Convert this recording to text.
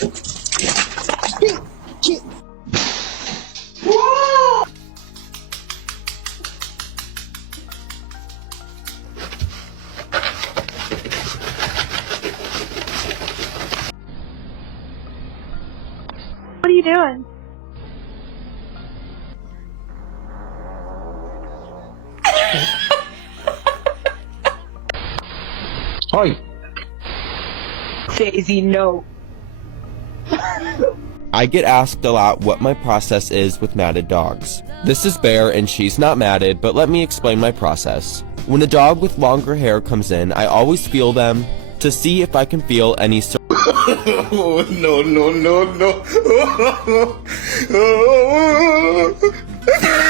What are you doing? Hi. Daisy, no. I get asked a lot what my process is with matted dogs. This is Bear and she's not matted, but let me explain my process. When a dog with longer hair comes in, I always feel them to see if I can feel any Oh, no.